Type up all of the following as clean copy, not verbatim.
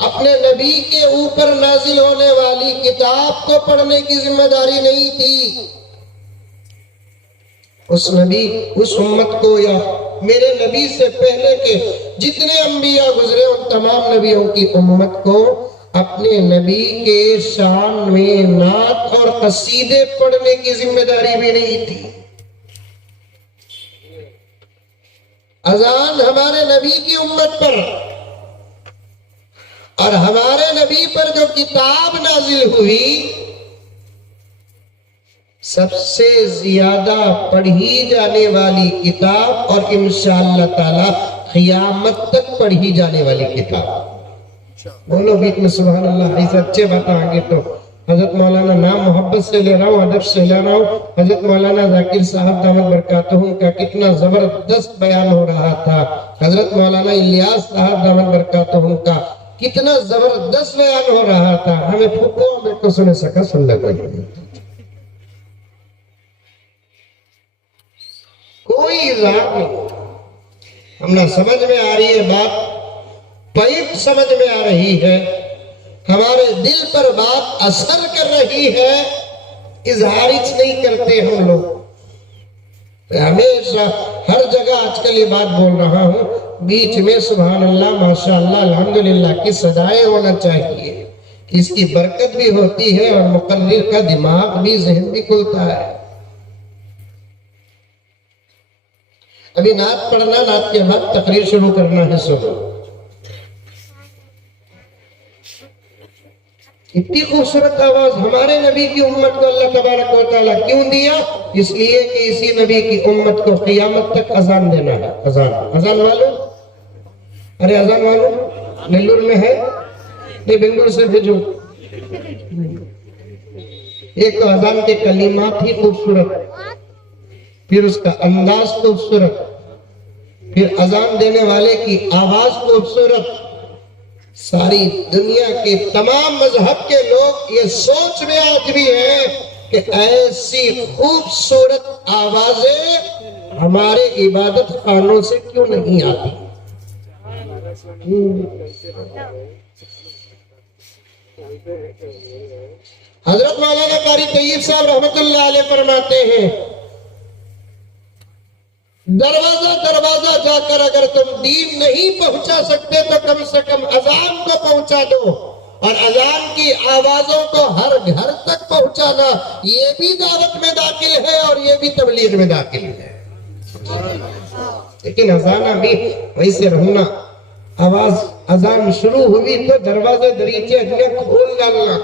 اپنے نبی کے اوپر نازل ہونے والی کتاب کو پڑھنے کی ذمہ داری نہیں تھی. اس نبی، اس امت کو، یا میرے نبی سے پہلے کے جتنے انبیاء گزرے ان تمام نبیوں کی امت کو اپنے نبی کے شان میں نعت اور قصیدے پڑھنے کی ذمہ داری بھی نہیں تھی. اذان ہمارے نبی کی امت پر اور ہمارے نبی پر جو کتاب نازل ہوئی، سب سے زیادہ پڑھی جانے والی کتاب اور انشاءاللہ تعالی قیامت تک پڑھی جانے والی کتاب. بولو بیچ میں سبحان اللہ. ایسے اچھے باتیں آگے تو حضرت مولانا نام محبت سے لے رہا ہوں، ادب سے لے رہا ہوں. حضرت مولانا ذاکر صاحب دامت برکاتہم کا کتنا زبردست بیان ہو رہا تھا. حضرت مولانا الیاس صاحب دامت برکاتہم کا کتنا زبردست بیان ہو رہا تھا. ہمیں پھوکو میں کو سنے سکا سن لگا. کوئی اظہار نہیں. ہم نہ سمجھ میں آ رہی ہے بات، پائپ سمجھ میں آ رہی ہے، ہمارے دل پر بات اثر کر رہی ہے، اظہار نہیں کرتے ہم لوگ. ہمیشہ ہر جگہ آج کل یہ بات بول رہا ہوں، بیچ میں سبحان اللہ ماشاءاللہ الحمدللہ کی صدائے ہونا چاہیے. اس کی برکت بھی ہوتی ہے اور مقرر کا دماغ بھی، ذہن بھی کھلتا ہے. ابھی نعت پڑھنا، نعت کے بعد تقریر شروع کرنا ہے. سب اتنی خوبصورت آواز ہمارے نبی کی امت کو اللہ تبارک و تعالیٰ کیوں دیا؟ اس لیے کہ اسی نبی کی امت کو قیامت تک اذان دینا ہے. اذان والوں، ارے اذان والوں نیلور میں ہے نہیں؟ بنگلور سے بھیجو. ایک تو اذان کے کلمات ہی خوبصورت، پھر اس کا انداز خوبصورت، پھر اذان دینے والے کی آواز خوبصورت. ساری دنیا کے تمام مذہب کے لوگ یہ سوچ میں آج بھی ہیں کہ ایسی خوبصورت آوازیں ہمارے عبادت خانوں سے کیوں نہیں آتی. حضرت مولانا قاری طیب صاحب رحمت اللہ علیہ فرماتے ہیں، دروازہ دروازہ جا کر اگر تم دین نہیں پہنچا سکتے تو کم سے کم اذان کو پہنچا دو، اور اذان کی آوازوں کو ہر گھر تک پہنچانا یہ بھی دعوت میں داخل ہے اور یہ بھی تبلیغ میں داخل ہے. لیکن اذان بھی ویسے رہنا. آواز اذان شروع ہوئی تو دروازے دریچے اجلے کھول ڈالنا.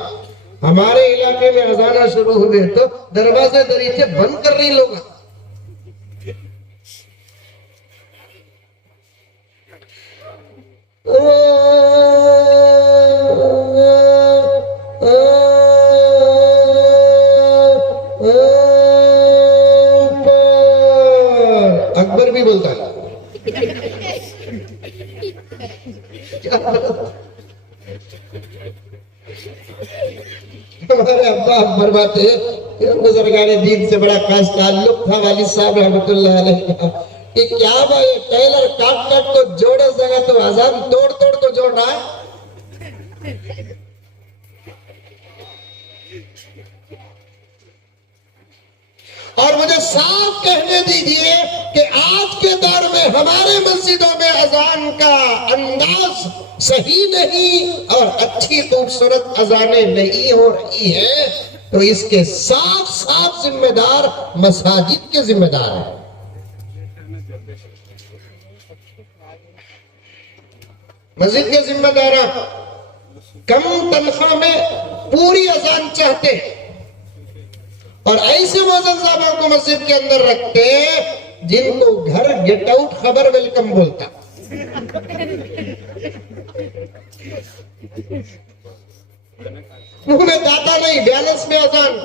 ہمارے علاقے میں اذان شروع ہوئے تو دروازے دریچے بند کر رہی لوگ. اکبر بھی بولتا ہے. ہمارے ابا اکبر بات ہے کہ بزرگان دین سے بڑا خاص تعلق تھا والد صاحب رحمت اللہ علیہ کا، کہ کیا بھائی ٹیلر کاٹ کاٹ کو جوڑے سگا تو اذان توڑ توڑ کو جوڑ رہا ہے. اور مجھے صاف کہنے دیجئے کہ آج کے دور میں ہمارے مسجدوں میں اذان کا انداز صحیح نہیں اور اچھی خوبصورت اذانیں نہیں ہو رہی ہیں، تو اس کے صاف صاف ذمہ دار مساجد کے ذمہ دار ہیں. مسجد کے ذمہ داران کم تنخواہ میں پوری اذان چاہتے ہیں اور ایسے موزن صاحبوں کو مسجد کے اندر رکھتے جن کو گھر گیٹ آؤٹ خبر ویلکم بولتا. منہ میں داتا نہیں، بیلنس میں اذان.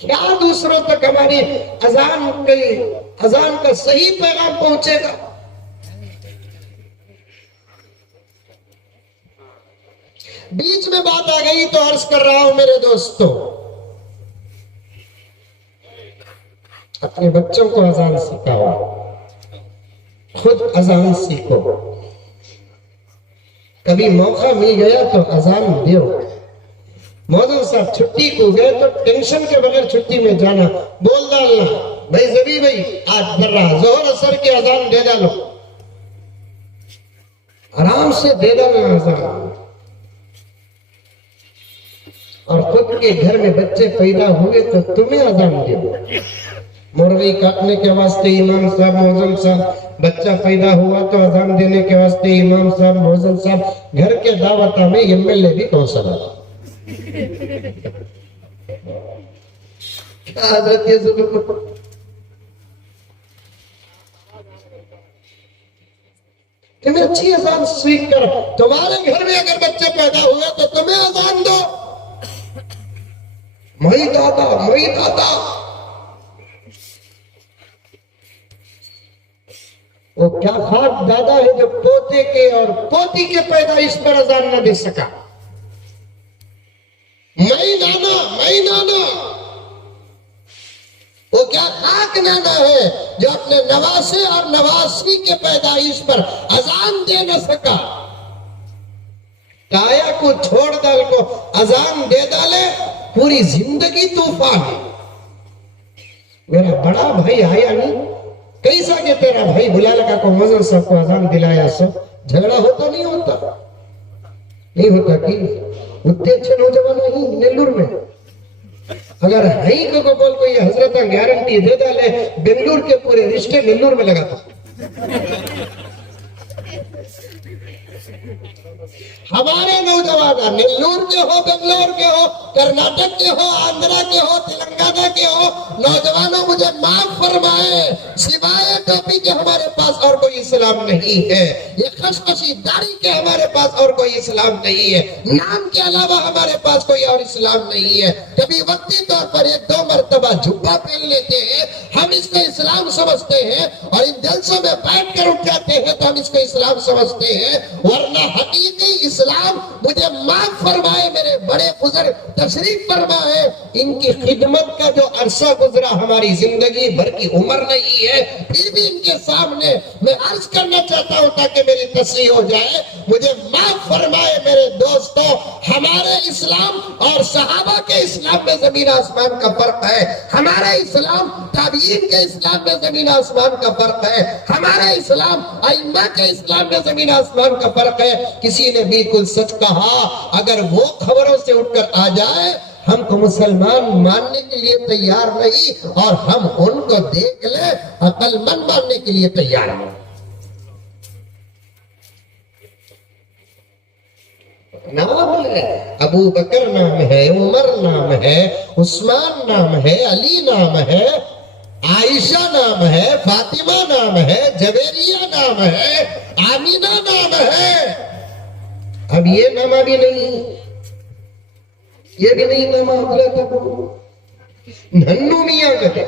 کیا دوسروں تک ہماری اذان کا صحیح پیغام پہنچے گا؟ بیچ میں بات آ گئی تو عرض کر رہا ہوں میرے دوستوں، اپنے بچوں کو اذان سکھاؤ، خود اذان سیکھو. کبھی موقع مل گیا تو اذان دیو. موزن صاحب چھٹی کو گئے تو ٹینشن کے بغیر چھٹی میں جانا. بول ڈالنا بھائی زبی بھائی آج در رہا ظہر اثر کی اذان دے ڈالو. آرام سے دے ڈالنا اذان. اور خود کے گھر میں بچے پیدا ہوئے تو تمہیں اذان دے. مرغی کاٹنے کے واسطے امام صاحب موزن صاحب، بچہ پیدا ہوا تو اذان دینے کے واسطے امام صاحب موزن صاحب، گھر کے دعوتہ میں ایم ایل اے بھی کونسلر. کیا حضرت یہ ظلم. تمہیں اچھی اذان سیکھ کر تمہارے گھر میں اگر بچے پیدا ہوئے تو تمہیں اذان دو. مئی دادا مئی دادا. وہ کیا خاک دادا ہے جو پوتے کے اور پوتی کے پیدائش پر اذان نہ دے سکا. مئی نانا مئی نانا. وہ کیا خاک نانا ہے جو اپنے نواسے اور نواسی کے پیدائش پر اذان دے نہ سکا. تایا کو چھوڑ ڈال کو اذان دے ڈالے پوری زندگی طوفان ہے. میرا بڑا بھائی آیا نہیں کیسا کہ تیرا بھائی بلا لگا کو موزن صاحب کو اذان دلایا. سب جھگڑا ہوتا نہیں ہوتا نہیں ہوتا کہ اتنے اچھے نوجوان نہیں نیلور میں. اگر ہی کو بول کو یہ حضرت گارنٹی دے ڈالے بنگلور کے پورے رشتے نیلور میں لگاتا. ہمارے نوجوان نیلور کے ہو بنگلور کے ہو کرناٹک کے ہو آندھرا کے ہو تلنگانہ کے ہو نوجوانوں مجھے معاف فرمائے سوائے ٹوپی کے ہمارے پاس اور کوئی اسلام نہیں ہے. یہ خشخشی داڑھی کے ہمارے پاس اور کوئی اسلام نہیں ہے. نام کے علاوہ ہمارے پاس کوئی اور اسلام نہیں ہے. کبھی وقتی طور پر ایک دو مرتبہ جھبا پہن لیتے ہیں ہم اس کو اسلام سمجھتے ہیں اور ان جلسوں میں بیٹھ کر اٹھ جاتے ہیں تو ہم اس کو اسلام سمجھتے ہیں. ورنہ حقیقی اسلام مجھے معاف فرمائے میرے بڑے بزرگ تشریف فرمائے ان کی خدمت کا جو عرصہ گزرا ہماری زندگی بھر کی عمر نہیں ہے. پھر بھی ان کے سامنے میں عرض کرنا چاہتا ہوں تاکہ میری تصریح ہو جائے. مجھے معاف فرمائے میرے دوستوں ہمارے اسلام اور صحابہ کے اسلام میں زمین آسمان کا فرق ہے. ہمارا اسلام تابعین کے اسلام میں زمین آسمان کا فرق ہے. ہمارا اسلام ائمہ کے اسلام میں زمین آسمان کا فرق ہے. کسی نے بالکل سچ کہا اگر وہ خبروں سے اٹھ کر آ جائے ہم کو مسلمان ماننے کے لیے تیار نہیں اور ہم ان کو دیکھ لیں عقل مند ماننے کے لیے تیار ہیں. نام ہے ابو بکر نام ہے عمر نام ہے عثمان نام ہے علی نام ہے عائشہ نام ہے فاطمہ نام ہے جویریہ نام ہے آمینہ نام ہے. اب یہ نام بھی نہیں یہ بھی نہیں نام اگلا تھا ننو میاں کہتے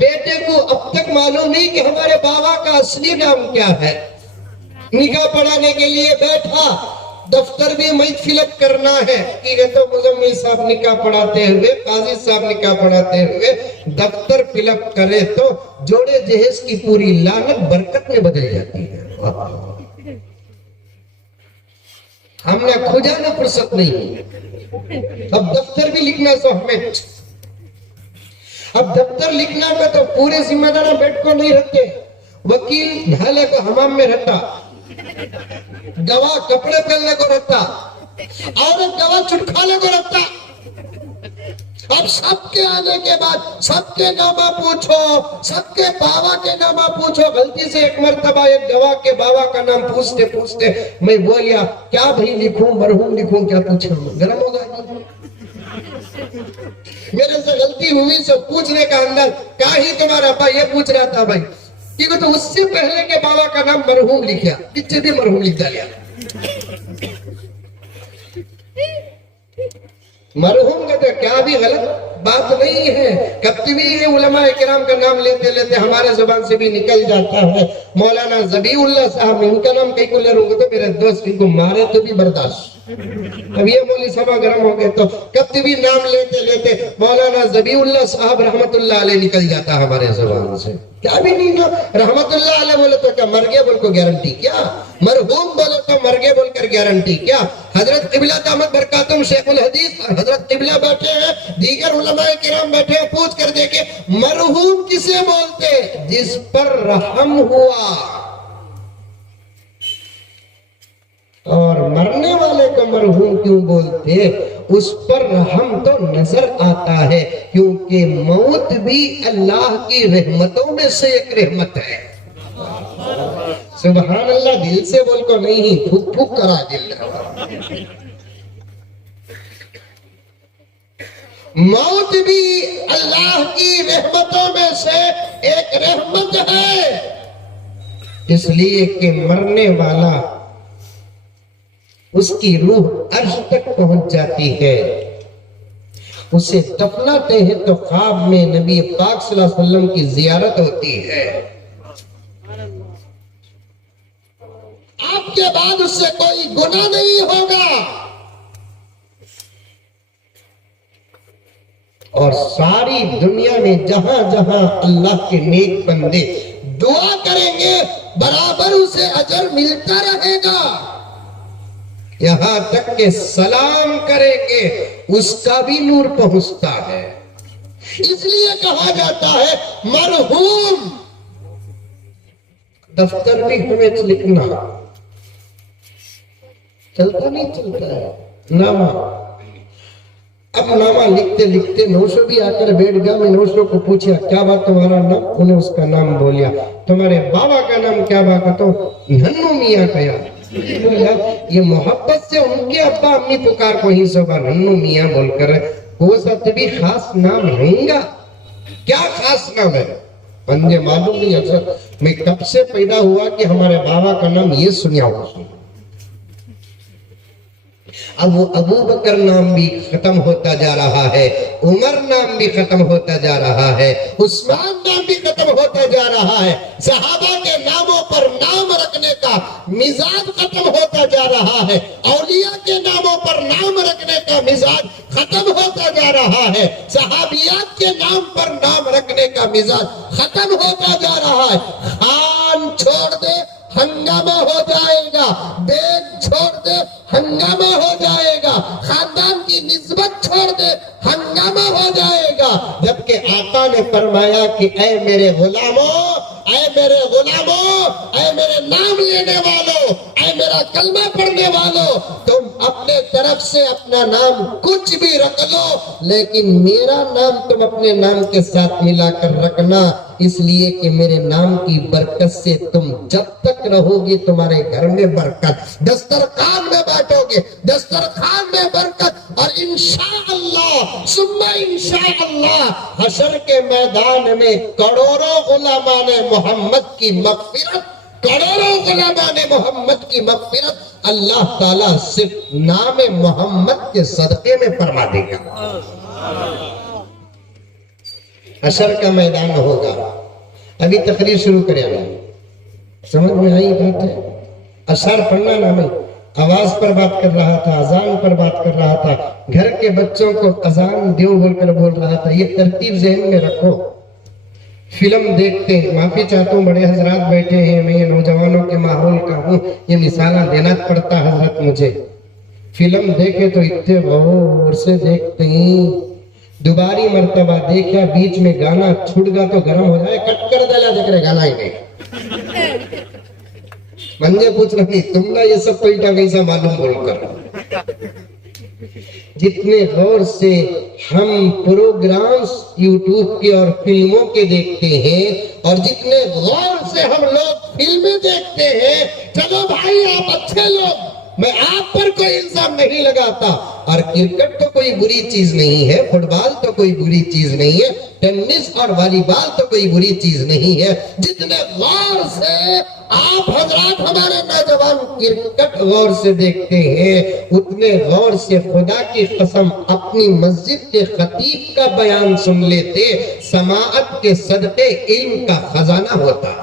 بیٹے کو اب تک معلوم نہیں کہ ہمارے بابا کا اصلی نام کیا ہے. نکاح پڑھانے کے لیے بیٹھا دفتر بھی میں فل اپ کرنا ہے کہ تو مزمل صاحب نکاح پڑھاتے ہوئے قاضی صاحب نکاح پڑھاتے ہوئے دفتر فل اپ کرے تو جوڑے جہیز کی پوری لعنت برکت میں بدل جاتی ہے. ہم نے کھجانا فرصت نہیں. اب دفتر بھی لکھنا سو ہمیں اب دفتر لکھنا کا تو پورے ذمہ دار بیٹھ کو نہیں رکھتے. وکیل ڈھالے کو حمام میں رہتا گواہ کپڑے پہننے کو رہتا عورت گواہ چٹکھانے کو رہتا. اب سب کے آنے کے بعد سب کے نامہ پوچھو سب کے باوا کے نامہ پوچھو. غلطی سے ایک مرتبہ ایک گواہ کے باوا کا نام پوچھتے پوچھتے میں بولیا کیا بھائی لکھوں مرحوم لکھوں کیا پوچھا گرم ہو گیا. میرے سے غلطی ہوئی سے پوچھنے کا اندر کیا ہی تمہارا ابا یہ پوچھ رہا تھا بھائی کیونکہ تو اس سے پہلے کے بابا کا نام مرحوم لکھیا پیچھے بھی مرحوم لکھا لیا. مرحوم کا تو کیا بھی غلط بات نہیں ہے. کبھی بھی علماء کرام کا نام لیتے لیتے ہمارے زبان سے بھی نکل جاتا ہے. مولانا ذبیح اللہ صاحب ان کا نام کئی کو لے رہوں گا تو میرے دوست ان کو مارے تو بھی برداشت. اب یہ مولوی صاحب گرم ہو گئے تو کبھی بھی نام لیتے لیتے مولانا ذبیح اللہ صاحب رحمت اللہ علیہ نکل جاتا ہمارے زبان سے. کیا بھی نہیں نا رحمت اللہ علیہ بولے تو کیا مر گیا بول کو گارنٹی کیا, مرحوم بولے تو مر گئے بول کر گارنٹی کیا. حضرت قبلہ دامت برکاتہم شیخ الحدیث اور حضرت قبلہ بیٹھے ہیں, دیگر علماء کرام بیٹھے ہیں, پوچھ کر دیکھیں مرحوم کسے بولتے؟ جس پر رحم ہوا. اور مرنے والے کو مرحوم کیوں بولتے؟ اس پر رحم تو نظر آتا ہے, کیونکہ موت بھی اللہ کی رحمتوں میں سے ایک رحمت ہے. سبحان اللہ, دل سے بول کو نہیں, پھک پھک کرا دل. موت بھی اللہ کی رحمتوں میں سے ایک رحمت ہے, اس لیے کہ مرنے والا اس کی روح عرش تک پہنچ جاتی ہے. اسے دفناتے ہیں تو خواب میں نبی پاک صلی اللہ علیہ وسلم کی زیارت ہوتی ہے. آپ کے بعد اس سے کوئی گناہ نہیں ہوگا, اور ساری دنیا میں جہاں جہاں اللہ کے نیک بندے دعا کریں گے برابر اسے اجر ملتا رہے گا. یہاں تک کہ سلام کریں گے اس کا بھی نور پہنچتا ہے. اس لیے کہا جاتا ہے مرحوم. دفتر بھی ہمیں لکھنا چلتا نہیں چلتا ہے نامہ. اب نامہ لکھتے لکھتے نوشو بھی آ کر بیٹھ گیا. میں نوشو کو پوچھا کیا بات تمہارا نام؟ انہیں اس کا نام بولیا. تمہارے بابا کا نام کیا بات؟ تو ننو میاں کہا. یہ محبت سے ان کے ابا امی پکار کو ہی صبح ننو میاں بول کر وہ سب بھی خاص نام رہیں گا. کیا خاص نام ہے مجھے معلوم نہیں. حضرت میں کب سے پیدا ہوا کہ ہمارے بابا کا نام یہ سنیا ہوا. اب وہ ابو بکر نام بھی ختم ہوتا جا رہا ہے, عمر نام بھی ختم ہوتا جا رہا ہے, عثمان نام بھی ختم ہوتا جا رہا ہے. صحابہ کے ناموں پر نام رکھنے کا مزاج ختم ہوتا جا رہا ہے. اولیاء کے ناموں پر نام رکھنے کا مزاج ختم ہوتا جا رہا ہے. صحابیات کے نام پر نام رکھنے کا مزاج ختم ہوتا جا رہا ہے. خان چھوڑ دے ہنگامہ ہو جائے گا, بیگ چھوڑ دے ہنگامہ ہو جائے گا, خاندان کی نسبت چھوڑ دے ہنگامہ ہو جائے گا. جبکہ آقا نے فرمایا کہ اے میرے غلاموں, اے میرے غلاموں, اے میرے نام لینے والوں, اے میرا کلمہ پڑھنے والوں, تم اپنے طرف سے اپنا نام کچھ بھی رکھ لو, لیکن میرا نام تم اپنے نام کے ساتھ ملا کر رکھنا. اس لیے کہ میرے نام کی برکت سے تم جب تک رہو گی تمہارے گھر میں برکت, دسترخوان میں بیٹھو گے دسترخوان میں برکت, اور انشاءاللہ ثم انشاءاللہ حشر کے میدان میں کروڑوں غلامان محمد کی مغفرت, کروڑوں غلامان محمد کی مغفرت اللہ تعالیٰ صرف نام محمد کے صدقے میں فرما دے گا. حشر کا میدان ہوگا. ابھی تقریر شروع کریں, سمجھ میں آئی بات ہے؟ اشعار پڑھنا نہ میں آواز پر بات کر رہا تھا, اذان پر بات کر رہا تھا, گھر کے بچوں کو اذان دیو بول کر بول رہا تھا. یہ ترتیب ذہن میں رکھو. فلم دیکھتے ہیں, معافی چاہتا ہوں بڑے حضرات بیٹھے ہیں, میں یہ نوجوانوں کے ماحول کا ہوں, یہ مثالہ دینا پڑتا حضرت مجھے. فلم دیکھے تو اتنے غور سے دیکھتے ہیں, دوباری مرتبہ دیکھا بیچ میں گانا چھوٹ گا تو گرم ہو جائے, کٹ کر دلا دیکھ رہے گانا ہی نہیں. منجے پوچھ رہی تم نہ یہ سب پلٹا کیسا معلوم بول کر. جتنے غور سے ہم پروگرامز یوٹیوب کے اور فلموں کے دیکھتے ہیں, اور جتنے غور سے ہم لوگ فلمیں دیکھتے ہیں, چلو بھائی آپ اچھے لوگ, میں آپ پر کوئی الزام نہیں لگاتا, اور کرکٹ تو کوئی بری چیز نہیں ہے, فٹ بال تو کوئی بری چیز نہیں ہے, ٹینس اور والی بال تو کوئی بری چیز نہیں ہے. جتنے غور سے آپ حضرات ہمارے نوجوان کرکٹ غور سے دیکھتے ہیں, اتنے غور سے خدا کی قسم اپنی مسجد کے خطیب کا بیان سن لیتے, سماعت کے صدقے علم کا خزانہ ہوتا.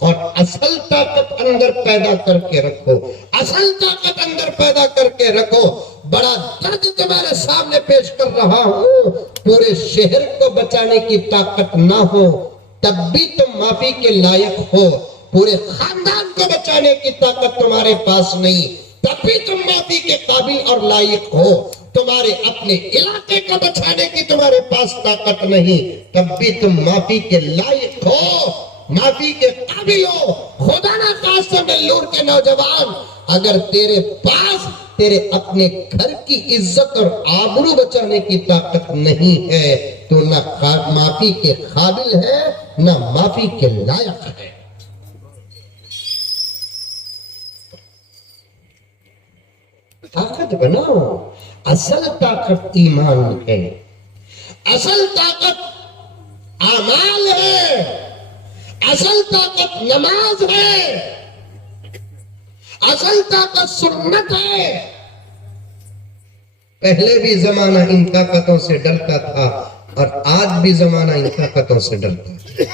اور اصل طاقت اندر پیدا کر کے رکھو، اصل طاقت اندر پیدا کر کے رکھو۔ بڑا درد تمہارے سامنے پیش کر رہا ہوں، پورے شہر کو بچانے کی طاقت نہ ہو تب بھی تم معافی کے لائق ہو، پورے خاندان کو بچانے کی طاقت تمہارے پاس نہیں تب بھی تم معافی کے قابل اور لائق ہو، تمہارے اپنے علاقے کو بچانے کی تمہارے پاس طاقت نہیں تب بھی تم معافی کے لائق ہو، معافی کے قابل ہو۔ خدا نہ خواستہ نلور کے نوجوان، اگر تیرے پاس تیرے اپنے گھر کی عزت اور آبرو بچانے کی طاقت نہیں ہے تو نہ معافی کے قابل ہے نہ معافی کے لائق ہے۔ طاقت بناؤ، اصل طاقت ایمان ہے، اصل طاقت اعمال ہے، اصل طاقت نماز ہے، اصل طاقت سنت ہے۔ پہلے بھی زمانہ ان طاقتوں سے ڈرتا تھا اور آج بھی زمانہ ان طاقتوں سے ڈرتا ہے۔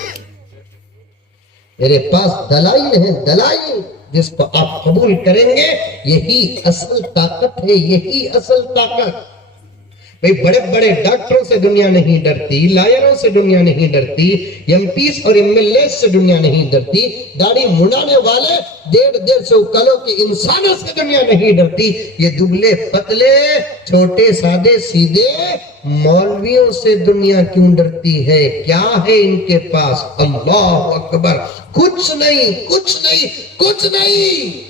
میرے پاس دلائل ہیں، دلائل جس کو آپ قبول کریں گے، یہی اصل طاقت ہے، یہی اصل طاقت۔ بھئی بڑے بڑے ڈاکٹروں سے دنیا نہیں ڈرتی، لائروں سے دنیا نہیں ڈرتی، ایم پیز اور ایم ایل اے سے دنیا نہیں ڈرتی، داڑھی منڈانے والے 150 کلوں کے انسانوں سے دنیا نہیں ڈرتی، یہ دبلے پتلے چھوٹے سادے سیدھے مولویوں سے دنیا کیوں ڈرتی ہے؟ کیا ہے ان کے پاس؟ اللہ اکبر، کچھ نہیں، کچھ نہیں، کچھ نہیں۔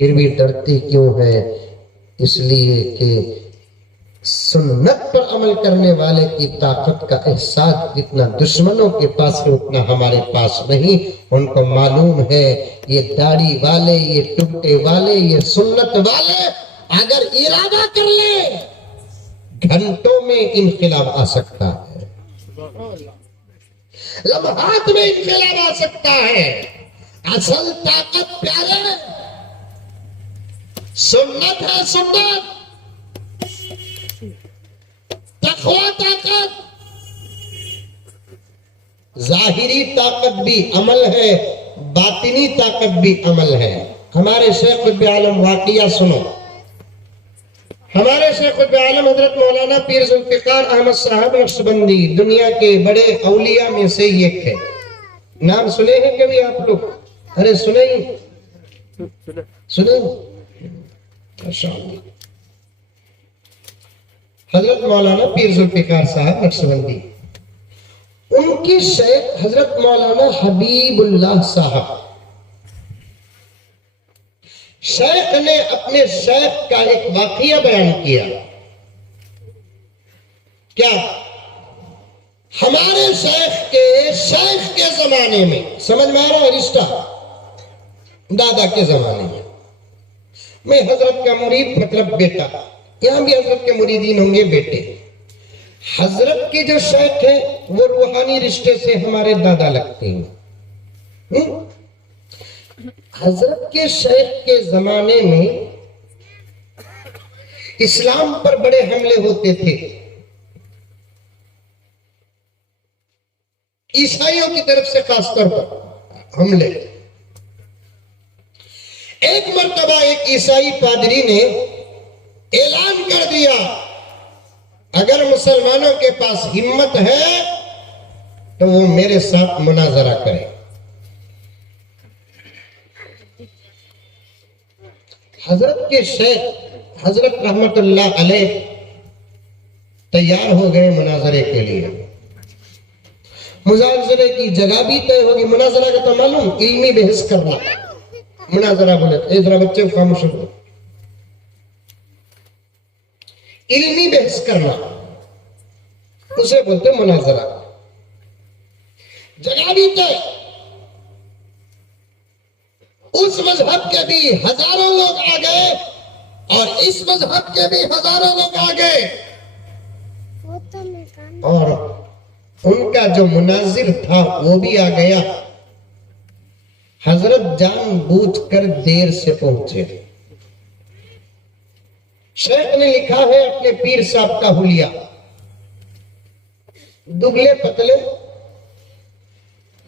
پھر بھی ڈرتے کیوں ہے؟ اس لیے کہ سنت پر عمل کرنے والے کی طاقت کا احساس جتنا دشمنوں کے پاس ہے اتنا ہمارے پاس نہیں۔ ان کو معلوم ہے یہ داڑھی والے، یہ ٹکٹے والے، یہ سنت والے اگر ارادہ کر لے گھنٹوں میں انقلاب آ سکتا ہے، لمحات میں انقلاب آ سکتا ہے۔ اصل طاقت پیارے سنت ہے، سنت، تقوی طاقت، ظاہری طاقت بھی عمل ہے، باطنی طاقت بھی عمل ہے۔ ہمارے شیخ قطب عالم واقعہ سنو، ہمارے شیخ قطب عالم حضرت مولانا پیر ذوالفقار احمد صاحب نقشبندی دنیا کے بڑے اولیاء میں سے ایک ہے۔ نام سنے ہیں کبھی آپ لوگ؟ ارے سنیں حضرت مولانا پیر ذوالفقار صاحب نقشبندی، ان کی شیخ حضرت مولانا حبیب اللہ صاحب، شیخ نے اپنے شیخ کا ایک واقعہ بیان کیا۔ کیا؟ ہمارے شیخ کے زمانے میں، سمجھ میں آ رہا ہے رشتہ؟ دادا کے زمانے میں میں حضرت کا مرید، مطلب بیٹا، یہاں بھی حضرت کے مریدین ہوں گے بیٹے۔ حضرت کے جو شیخ ہیں وہ روحانی رشتے سے ہمارے دادا لگتے ہیں۔ حضرت کے شیخ کے زمانے میں اسلام پر بڑے حملے ہوتے تھے، عیسائیوں کی طرف سے خاص طور پر حملے۔ ایک مرتبہ ایک عیسائی پادری نے اعلان کر دیا اگر مسلمانوں کے پاس ہمت ہے تو وہ میرے ساتھ مناظرہ کرے۔ حضرت کے شیخ حضرت رحمت اللہ علیہ تیار ہو گئے مناظرے کے لیے۔ مناظرے کی جگہ بھی طے ہوگی۔ مناظرہ کا تو معلوم علمی بحث کرنا، مناظرہ بولے تو ذرا بچے کو خاموش ہو، علمی بحث کرنا اسے بولتے مناظرہ۔ جگہ بھی طے، اس مذہب کے بھی ہزاروں لوگ آ گئے اور اس مذہب کے بھی ہزاروں لوگ آ گئے، اور ان کا جو مناظر تھا وہ بھی آ گیا۔ حضرت جان بوجھ کر دیر سے پہنچے۔ شیخ نے لکھا ہے اپنے پیر صاحب کا حلیہ، دبلے پتلے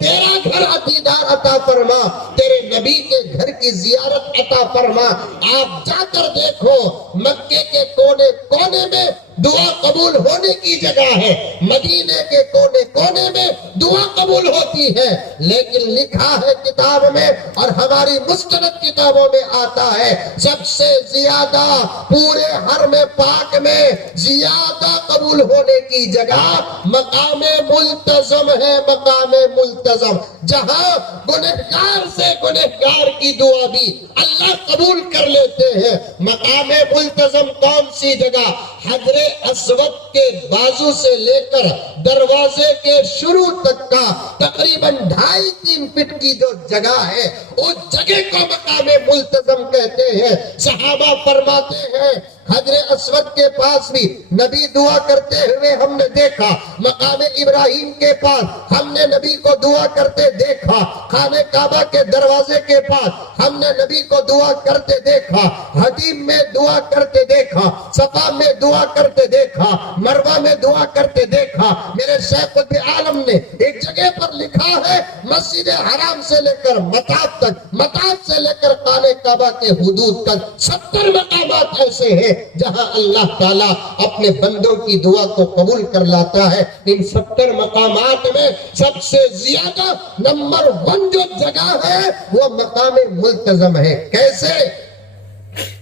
تیرا گھر دیدار عطا فرما، تیرے نبی کے گھر کی زیارت عطا فرما۔ آپ جا کر دیکھو مکے کے کونے کونے میں دعا قبول ہونے کی جگہ ہے، مدینے کے کونے کونے میں دعا قبول ہوتی ہے، لیکن لکھا ہے کتاب میں اور ہماری مستند کتابوں میں آتا ہے سب سے زیادہ پورے حرم پاک میں زیادہ قبول ہونے کی جگہ مقام ملتزم ہے، مقام ملتزم، جہاں گنہگار سے گنہگار کی دعا بھی اللہ قبول کر لیتے ہیں۔ مقام ملتزم کون سی جگہ؟ حجر اسود کے بازو سے لے کر دروازے کے شروع تک کا تقریباً 2.5-3 فٹ کی جو جگہ ہے اس جگہ کو مقام ملتزم کہتے ہیں۔ صحابہ فرماتے ہیں حجر اسود کے پاس بھی نبی دعا کرتے ہوئے ہم نے دیکھا، مقام ابراہیم کے پاس ہم نے نبی کو دعا کرتے دیکھا، خانہ کعبہ کے دروازے کے پاس ہم نے نبی کو دعا کرتے دیکھا، حدیم میں دعا کرتے دیکھا، صفا میں دعا کرتے دیکھا، مروہ میں دعا کرتے دیکھا۔ میرے شیخ قطب عالم نے ایک جگہ پر لکھا ہے مسجد حرام سے لے کر مطاف تک، مطاف سے لے کر خانہ کعبہ کے حدود تک 70 مقامات ایسے ہیں جہاں اللہ تعالیٰ اپنے بندوں کی دعا کو قبول کر لاتا ہے۔ ان 70 مقامات میں سب سے زیادہ نمبر 1 جو جگہ ہے وہ مقام ملتزم ہے۔ کیسے؟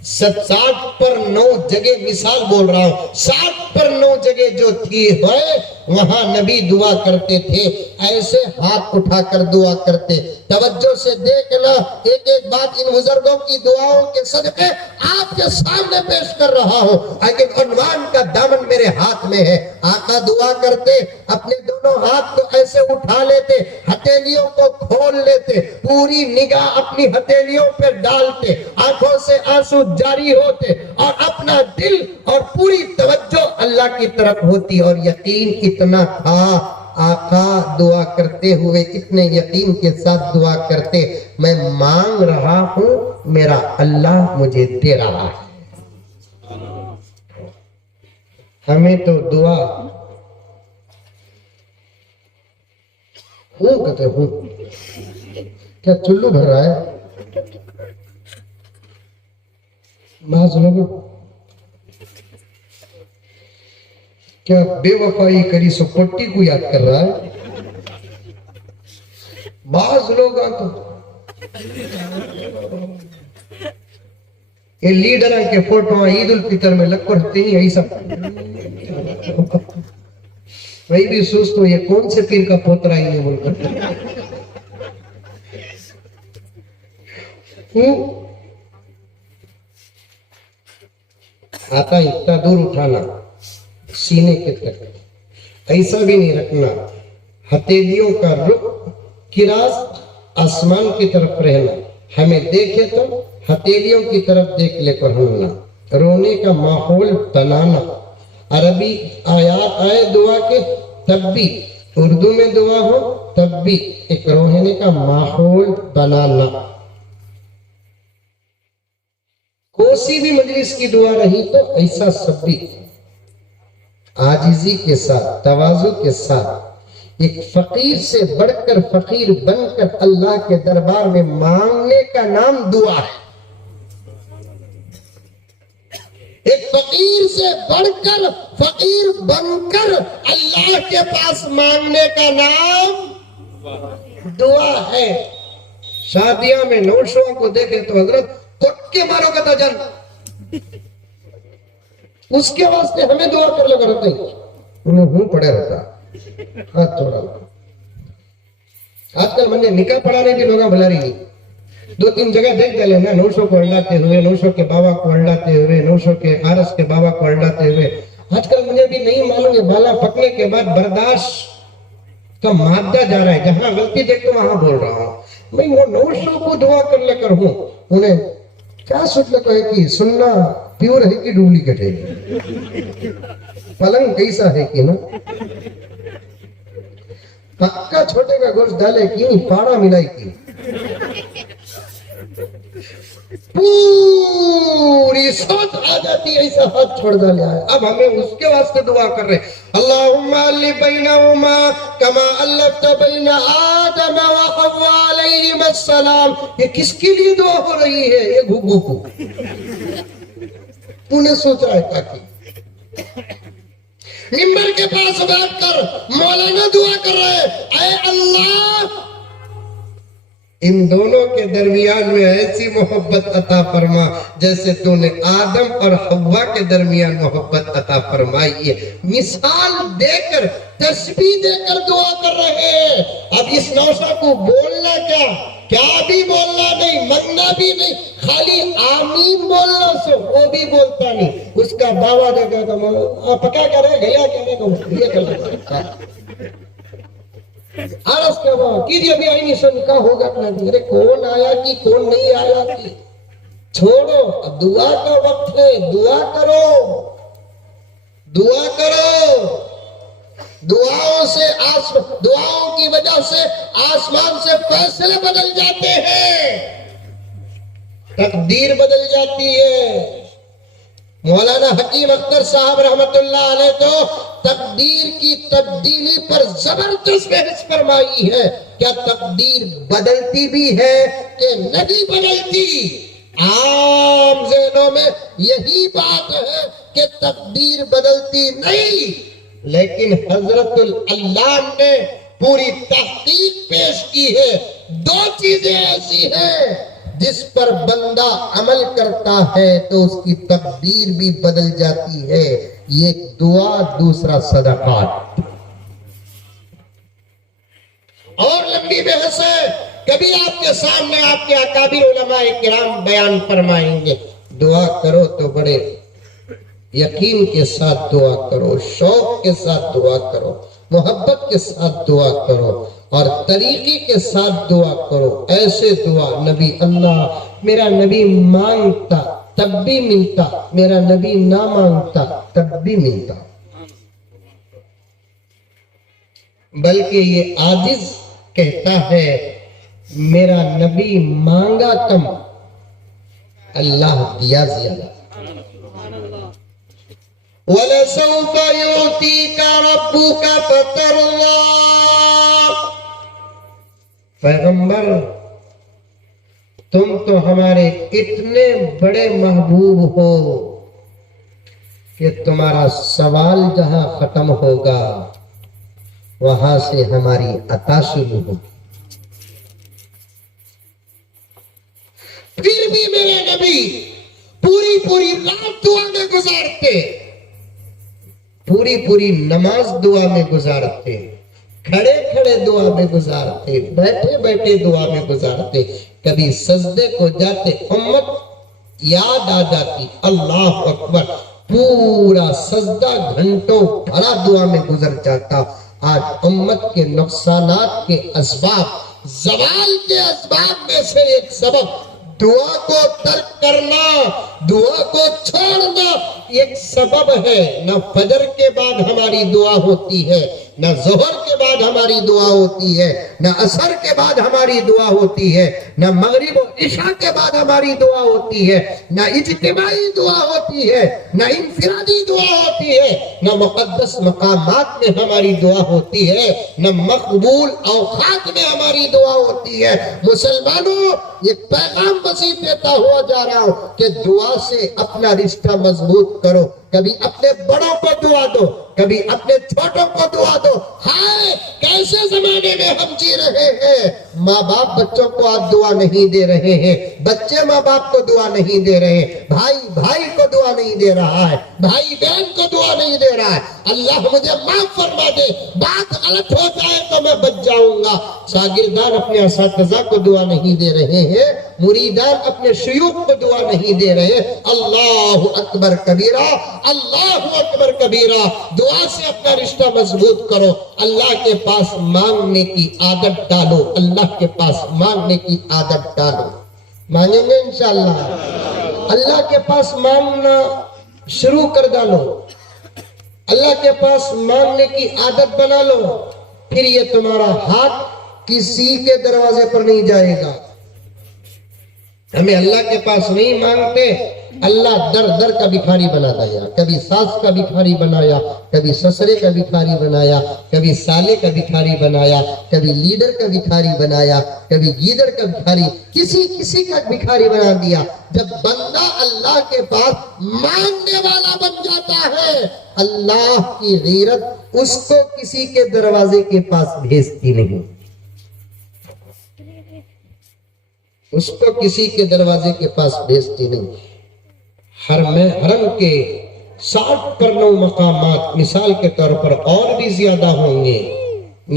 60 پر 9 جگہ، مثال بول رہا ہوں، 60 پر 9 جگہ جو تھی ہے وہاں نبی دعا کرتے تھے، ایسے ہاتھ اٹھا کر دعا کرتے۔ توجہ سے دیکھنا، ایک ایک بات ان بزرگوں کی دعاؤں کے صدقے آپ کے سامنے پیش کر رہا ہوں، لیکن عنوان کا دامن میرے ہاتھ میں ہے۔ آقا دعا کرتے، اپنے دونوں ہاتھ کو ایسے اٹھا لیتے، ہتھیلیوں کو کھول لیتے، پوری نگاہ اپنی ہتھیلیوں پہ ڈالتے، آنکھوں سے آنسو جاری ہوتے اور اپنا دل اور پوری توجہ اللہ کی طرف ہوتی، اور یقین اتنا تھا آقا دعا کرتے ہوئے اتنے یقین کے ساتھ دعا کرتے، میں مانگ رہا ہوں میرا اللہ مجھے دے رہا ہے۔ ہمیں تو دعا کہتے ہوں، کیا چلو بھر رہا ہے؟ بعض لوگوں کیا بے وفائی کری سو پٹی کو یاد کر رہا ہے؟ بعض لوگ یہ لیڈروں کے فوٹو عید الفطر میں لگ پڑتے ہیں، یہی سب وہی بھی سوچ تو یہ کون سے پیر کا پوترا ہی نہیں بول کر آتا اتنا دور اٹھانا سینے کے تک، ایسا بھی نہیں رکھنا، ہتھیلیوں کا رخ کراس آسمان کی طرف رہنا، ہمیں دیکھے تو ہتھیلیوں کی طرف دیکھ لے کر ہمنا، رونے کا ماحول بنانا، عربی آیات آئے دعا کے تب بھی، اردو میں دعا ہو تب بھی ایک رونے کا ماحول بنانا۔ کوسی بھی مجلس کی دعا رہی تو ایسا سب بھی عاجزی کے ساتھ، تواضع کے ساتھ، ایک فقیر سے بڑھ کر فقیر بن کر اللہ کے دربار میں مانگنے کا نام دعا ہے۔ ایک فقیر سے بڑھ کر فقیر بن کر اللہ کے پاس مانگنے کا نام دعا ہے۔ شادیاں میں نوشوں کو دیکھیں تو حضرت کٹ کے مارو کا تجن، اس کے واسطے ہمیں دعا کر لگا رہتے ہیں، انہیں ہوں پڑے رہتا ہاتھ تھوڑا۔ آج کل میں نکاح پڑھانے بھی لوگاں بلا رہی نہیں، 2-3 جگہ دیکھ ڈالے نا، نوشوں کو ہلڈاتے ہوئے، نوشوں کے بابا کو ہلڈاتے ہوئے، نوشوں کے آرس کے بابا کو ہلڈاتے ہوئے۔ آج کل مجھے بھی نہیں معلوم ہے بالا پکنے کے بعد برداشت کا مادہ جا رہا ہے، جہاں غلطی دیکھتے وہاں بول رہا ہوں میں، وہ نوشوں کو دعا کر لے کر ہوں، انہیں کیا سوچ لے کہ کہ سننا پیور ہے کہ ڈپلیکیٹ ہے، پلنگ کیسا ہے کہ نا پکا چھوٹے کا گوشت ڈالے کی پاڑا ملائی کی، پوری سوچ آ جاتی ہے، ایسا ہاتھ چھوڑ ڈالا ہے. اب ہمیں اس کے واسطے دعا کر رہے ہیں، اللہم الف بینہما کما الفت بین آدم و حوا علیہم السلام. یہ کس کے لیے دعا ہو رہی ہے؟ یہ گھگو کو تو نے سوچا ہے تاکہ ممبر کے پاس بیٹھ کر مولانا دعا کر رہے ہیں، اے اللہ ان دونوں کے درمیان میں ایسی محبت عطا فرما جیسے تو نے آدم اور حوا کے درمیان محبت عطا فرمائی ہے. مثال دے کر، تسبیح دے کر دعا کر رہے ہیں. اب اس نوشہ کو بولنا کیا بھی بولنا نہیں، منگنا بھی نہیں، خالی آمین بولنا سے وہ بھی بولتا نہیں. اس کا دعویٰ دے گا پکا کرے گیا کہنے کو یہ کرنا عرض کا وہاں کیجئے ابھی آئینی سے نکاح ہوگا میرے کون آیا کی کون نہیں آیا کی چھوڑو. اب دعا کا وقت ہے، دعا کرو، دعا کرو. دعاؤں کی وجہ سے آسمان سے فیصلے بدل جاتے ہیں، تقدیر بدل جاتی ہے. مولانا حکیم اختر صاحب رحمت اللہ علیہ تو تقدیر کی تبدیلی پر زبردست بحث فرمائی ہے. کیا تقدیر بدلتی بھی ہے کہ نہیں بدلتی؟ عام ذہنوں میں یہی بات ہے کہ تقدیر بدلتی نہیں، لیکن حضرت اللہ نے پوری تحقیق پیش کی ہے. دو چیزیں ایسی ہیں جس پر بندہ عمل کرتا ہے تو اس کی تقدیر بھی بدل جاتی ہے، یہ دعا، دوسرا صدقات. اور لمبی بحث ہے، کبھی آپ کے سامنے آپ کے اکابر علماء کرام بیان فرمائیں گے. دعا کرو تو بڑے یقین کے ساتھ دعا کرو، شوق کے ساتھ دعا کرو، محبت کے ساتھ دعا کرو اور طریقے کے ساتھ دعا کرو. ایسے دعا نبی، اللہ میرا نبی مانگتا تب بھی ملتا، میرا نبی نہ مانگتا تب بھی ملتا. بلکہ یہ عاجز کہتا ہے میرا نبی مانگا کم، اللہ دیا زیادہ. وَلَسَوْفَ يُعْتِيكَ رَبُّكَ فَتَرْضَىٰ. پیغمبر تم تو ہمارے اتنے بڑے محبوب ہو کہ تمہارا سوال جہاں ختم ہوگا وہاں سے ہماری عطا شروع ہوگی. پھر بھی میرے نبی پوری رات دعا میں گزارتے، پوری نماز دعا میں گزارتے، کھڑے کھڑے دعا میں گزارتے، بیٹھے بیٹھے دعا میں گزارتے. کبھی سجدے کو جاتے امت یاد آ جاتی، اللہ اکبر، پورا سجدہ گھنٹوں بھرا دعا میں گزر جاتا. آج امت کے نقصانات کے اسباب، زوال کے اسباب میں سے ایک سبب دعا کو ترک کرنا، دعا کو چھوڑنا ایک سبب ہے. نہ فجر کے بعد ہماری دعا ہوتی ہے، نہ ظہر کے بعد ہماری دعا ہوتی ہے، نہ عصر کے بعد ہماری دعا ہوتی ہے، نہ مغرب و عشاء کے بعد ہماری دعا ہوتی ہے، نہ اجتماعی دعا ہوتی ہے، نہ انفرادی دعا ہوتی ہے، نہ مقدس مقامات میں ہماری دعا ہوتی ہے، نہ مقبول اوقات میں ہماری دعا ہوتی ہے. مسلمانوں ایک پیغام وسیع دیتا ہوا جا رہا ہوں کہ دعا سے اپنا رشتہ مضبوط کرو. کبھی اپنے بڑوں کو دعا دو، کبھی اپنے چھوٹوں کو دعا دو. ہائے کیسے زمانے میں ہم جی رہے ہیں، ماں باپ بچوں کو آج دعا نہیں دے رہے ہیں، بچے ماں باپ کو دعا نہیں دے رہے ہیں، بھائی کو دعا نہیں دے رہا ہے، بھائی بہن کو دعا نہیں دے رہا ہے. اللہ مجھے معاف فرما دے، بات غلط ہو جائے تو میں بچ جاؤں گا. شاگردان اپنے اساتذہ کو دعا نہیں دے رہے ہیں، مریدان اپنے شیوخ کو دعا نہیں دے رہے. اللہ اکبر کبیرہ، اللہ اکبر کبیرہ. دعا سے اپنا رشتہ مضبوط کرو. اللہ کے پاس مانگنے کی عادت ڈالو، اللہ کے پاس مانگنے کی عادت ڈالو. مانگیں گے انشاءاللہ. اللہ کے پاس مانگنا شروع کر ڈالو، اللہ کے پاس مانگنے کی عادت بنا لو. پھر یہ تمہارا ہاتھ کسی کے دروازے پر نہیں جائے گا. ہمیں اللہ کے پاس نہیں مانگتے، اللہ در در کا بھکاری بنا دیا، کبھی ساس کا بھکاری بنایا، کبھی سسرے کا بھکاری بنایا، کبھی سالے کا بھکاری بنایا، کبھی لیڈر کا بھکاری بنایا، کبھی گیدڑ کا بھکاری، کسی کا بھکاری بنا دیا۔ جب بندہ اللہ کے پاس مانگنے والا بن جاتا ہے، اللہ کی غیرت اس کو کسی کے دروازے کے پاس بھیجتی نہیں، اس کو کسی کے دروازے کے پاس بھیجتی نہیں۔ حرم کے 60 مقامات مثال کے طور پر اور بھی زیادہ ہوں گے،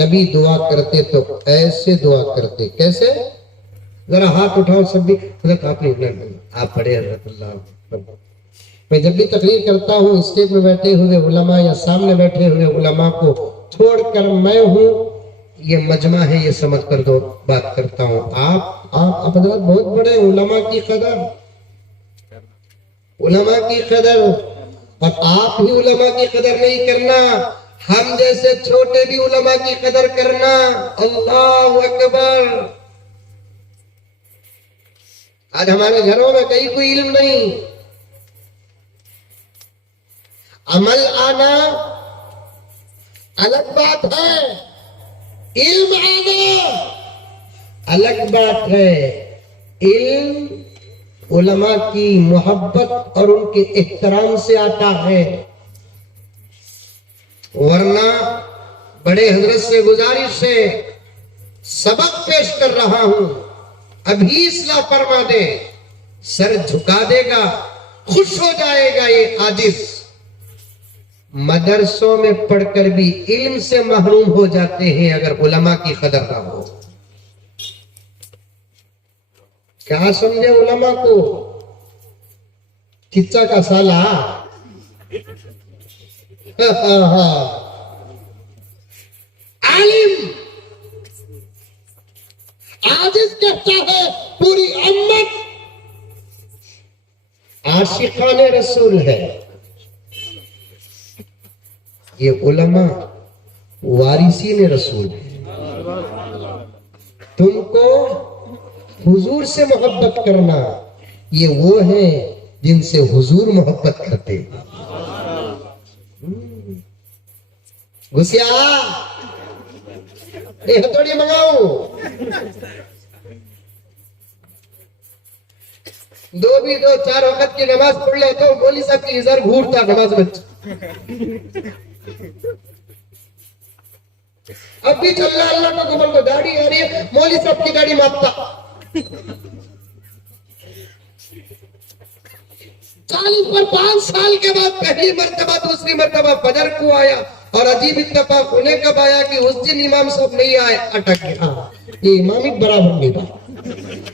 نبی دعا کرتے تو ایسے دعا کرتے، کیسے؟ ذرا ہاتھ اٹھاؤ سب بھی، حضرت آپ پڑھے حضرت اللہ۔ میں جب بھی تقریر کرتا ہوں، اسٹیج میں بیٹھے ہوئے علماء یا سامنے بیٹھے ہوئے علماء کو چھوڑ کر میں ہوں، یہ مجمع ہے یہ سمجھ کر دو بات کرتا ہوں۔ آپ حضرات بہت بڑے، علماء کی قدر، علماء کی قدر، اور آپ ہی علماء کی قدر نہیں کرنا، ہم جیسے چھوٹے بھی علماء کی قدر کرنا۔ اللہ اکبر۔ آج ہمارے گھروں میں کہیں کوئی علم نہیں، عمل آنا الگ بات ہے، علم آنا الگ بات ہے۔ علم علماء کی محبت اور ان کے احترام سے آتا ہے، ورنہ بڑے حضرت سے گزارش ہے، سبق پیش کر رہا ہوں، ابھی اصلاح فرما دے، سر جھکا دے گا، خوش ہو جائے گا یہ عاجز۔ مدرسوں میں پڑھ کر بھی علم سے محروم ہو جاتے ہیں اگر علماء کی قدر نہ ہو۔ کیا سمجھے علماء کو؟ کچا کا سالہ؟ عالم عاجز کہتا ہے پوری امت عاشقان رسول ہے۔ یہ علماء وارثین رسول ہے۔ تم کو حضور سے محبت کرنا، یہ وہ ہیں جن سے حضور محبت کرتے۔ گھسیا ہتھوڑی منگاؤ، دو چار وقت کی نماز پڑھ لے تو مولوی صاحب کی نظر گھورتا نماز میں، اب بھی چل رہا اللہ کا قبر کو، داڑھی آ رہی ہے، مولوی صاحب کی داڑھی ماپتا۔ 40 پر 5 سال کے بعد پہلی مرتبہ دوسری مرتبہ فجر کو آیا، اور عجیب اتفاق انہیں کب آیا کہ اس دن امام صاحب نہیں آئے، اٹک گیا۔ یہ امام ایک برابر نہیں تھا،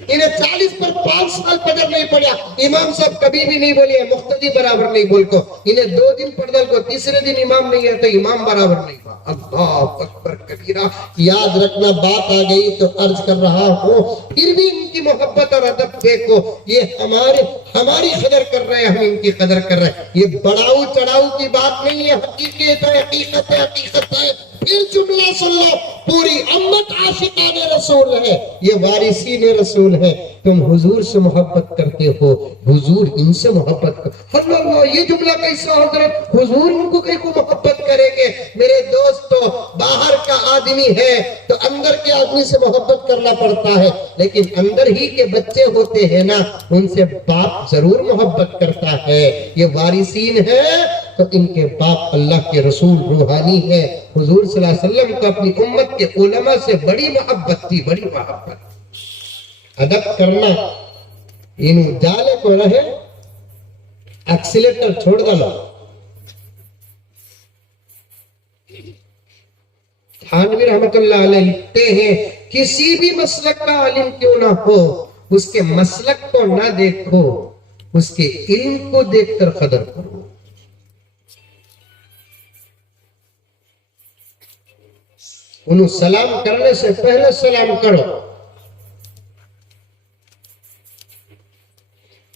انہیں 40 پر 5 سال فجر نہیں پڑھا، امام صاحب کبھی بھی نہیں بولے مقتدی برابر نہیں بول کو، انہیں 2 دن پڑھ دل کو، تیسرے دن امام نہیں ہے تو امام برابر نہیں تھا۔ اللہ اکبر کبیرہ۔ یاد رکھنا، بات آ گئی تو عرض کر رہا ہوں، پھر بھی ان کی محبت اور ادب دیکھو، یہ ہماری قدر کر رہے ہیں، ہم ان کی قدر کر رہے ہیں۔ یہ بڑاؤ چڑھاؤ کی بات نہیں ہے، حقیقت ہے، حقیقت ہے، حقیقت ہے۔ پھر جملہ سن لو، پوری امت عاشقان رسول ہے، یہ وارثین رسول ہے۔ تم حضور سے محبت کرتے ہو، حضور ان سے محبت کر۔ اللہ، یہ جملہ کیسا حضرت؟ حضور ان کو کہیں کو محبت کریں گے؟ میرے دوستو، باہر کا آدمی ہے تو اندر کے آدمی سے محبت کرنا پڑتا ہے، لیکن اندر ہی کے بچے ہوتے ہیں نا، ان سے باپ ضرور محبت کرتا ہے۔ یہ وارثین ہے تو ان کے باپ اللہ کے رسول روحانی ہے۔ حضور صلی اللہ علیہ وسلم کو اپنی امت کے علماء سے بڑی محبت تھی، بڑی محبت۔ ادب کرنا، انہوں جالے کو رہے، ایکسیلیٹر چھوڑ دانا۔ تھانوی رحمت اللہ علیہ لکھتے ہیں، کسی بھی مسلک کا عالم کیوں نہ ہو، اس کے مسلک کو نہ دیکھو، اس کے علم کو دیکھ کر قدر کرو۔ انہوں سلام کرنے سے پہلے سلام کرو،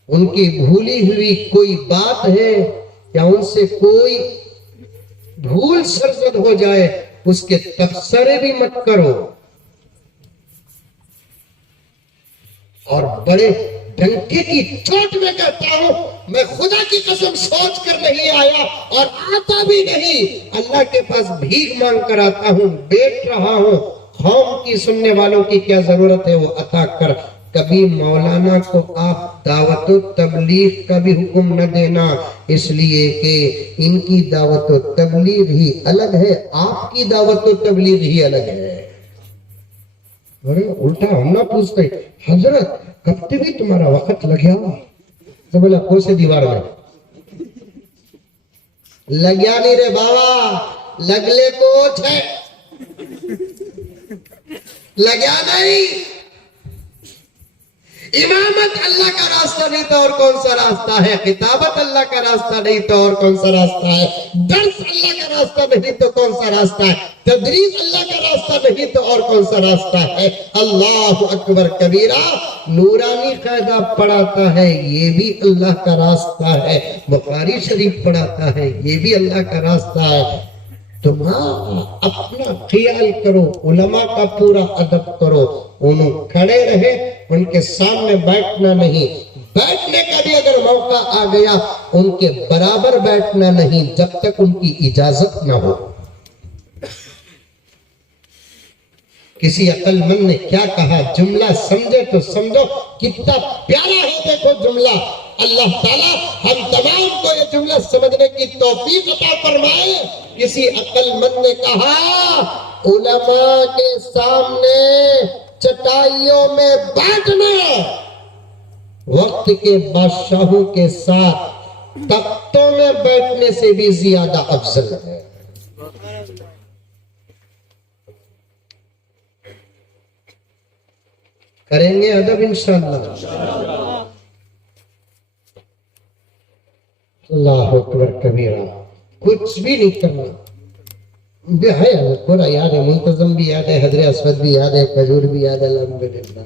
ان کی بھولی ہوئی کوئی بات ہے یا ان سے کوئی بھول سرزد ہو جائے، اس کے تبصرے بھی مت کرو، اور ڈنکے کی چوٹ میں کہتا ہوں میں خدا کی قسم سوچ کر نہیں آیا اور آتا بھی نہیں، اللہ کے پاس بھیک مانگ کر آتا ہوں، بیٹھ رہا ہوں، قوم کی سننے والوں کی کیا ضرورت ہے وہ عطا کر۔ کبھی مولانا کو آپ دعوت و تبلیغ کا بھی حکم نہ دینا، اس لیے کہ ان کی دعوت و تبلیغ ہی الگ ہے، آپ کی دعوت و تبلیغ ہی الگ ہے۔ الٹا ہم نہ پوچھتے حضرت کب بھی تمہارا وقت لگیا، تو بولا کون سے دیوار میں لگیا نہیں رے بابا، لگلے کوچ ہے، لگیا نہیں۔ امامت اللہ کا راستہ نہیں تو اور کون سا راستہ ہے، کتابت اللہ کا راستہ نہیں تو اور کون سا راستہ ہے، درس اللہ کا راستہ نہیں تو کون سا راستہ ہے، تدریس اللہ کا راستہ نہیں تو اور کون سا راستہ ہے۔ اللہ اکبر کبیرہ، نورانی قاعدہ پڑھاتا ہے یہ بھی اللہ کا راستہ ہے، بخاری شریف پڑھاتا ہے یہ بھی اللہ کا راستہ ہے۔ تم اپنا خیال کرو، علماء کا پورا ادب کرو، انہوں کھڑے رہے، ان کے سامنے بیٹھنا نہیں، بیٹھنے کا بھی اگر موقع آ گیا ان کے برابر بیٹھنا نہیں جب تک ان کی اجازت نہ ہو۔ کسی عقل مند نے کیا کہا، جملہ سمجھے تو سمجھو، کتنا پیارا ہے دیکھو جملہ۔ اللہ تعالیٰ ہم تمام کو یہ جملہ سمجھنے کی توفیق عطا فرمائے۔ کسی عقل مند نے کہا علماء کے سامنے چٹائیوں میں بیٹھنا وقت کے بادشاہوں کے ساتھ تختوں میں بیٹھنے سے بھی زیادہ افضل ہے۔ کریں گے ادب انشاءاللہ۔ اللہ اکبر کبیرہ، کچھ بھی نہیں کرنا ہے، پورا یاد ہے، منتظم بھی یاد ہے، حضر اسود بھی یاد ہے، کھجور بھی یاد ہے، الحمدللہ۔